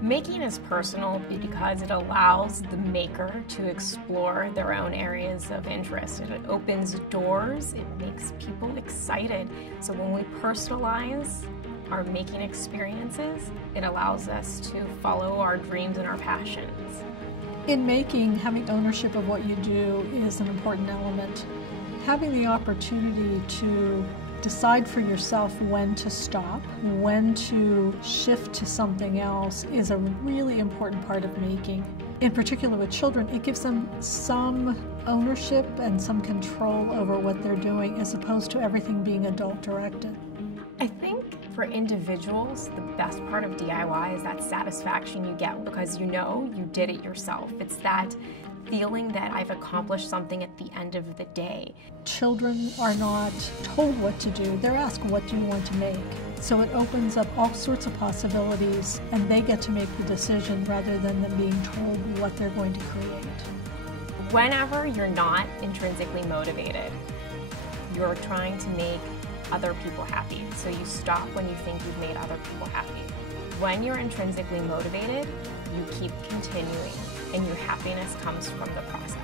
Making is personal because it allows the maker to explore their own areas of interest. It opens doors, it makes people excited. So when we personalize our making experiences, it allows us to follow our dreams and our passions. In making, having ownership of what you do is an important element. Having the opportunity to decide for yourself when to stop, when to shift to something else is a really important part of making. In particular with children, it gives them some ownership and some control over what they're doing as opposed to everything being adult directed. I think for individuals, the best part of DIY is that satisfaction you get because you know you did it yourself. It's that feeling that I've accomplished something at the end of the day. Children are not told what to do. They're asked, what do you want to make? So it opens up all sorts of possibilities and they get to make the decision rather than them being told what they're going to create. Whenever you're not intrinsically motivated, you're trying to make other people happy. So you stop when you think you've made other people happy. When you're intrinsically motivated, you keep continuing and your happiness comes from the process.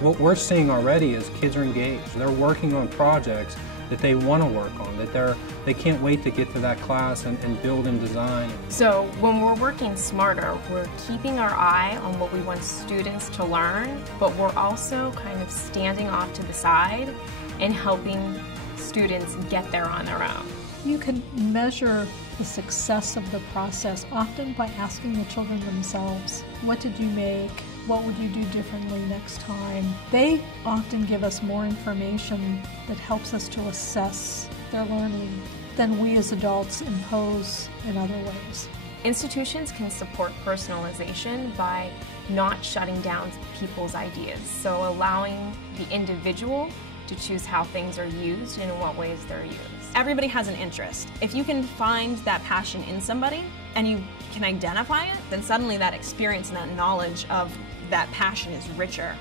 What we're seeing already is kids are engaged. They're working on projects that they want to work on, that they can't wait to get to that class and build and design. So when we're working smarter, we're keeping our eye on what we want students to learn, but we're also kind of standing off to the side and helping students get there on their own. You can measure the success of the process often by asking the children themselves, what did you make? What would you do differently next time? They often give us more information that helps us to assess their learning than we as adults impose in other ways. Institutions can support personalization by not shutting down people's ideas, so allowing the individual to choose how things are used and in what ways they're used. Everybody has an interest. If you can find that passion in somebody and you can identify it, then suddenly that experience and that knowledge of that passion is richer.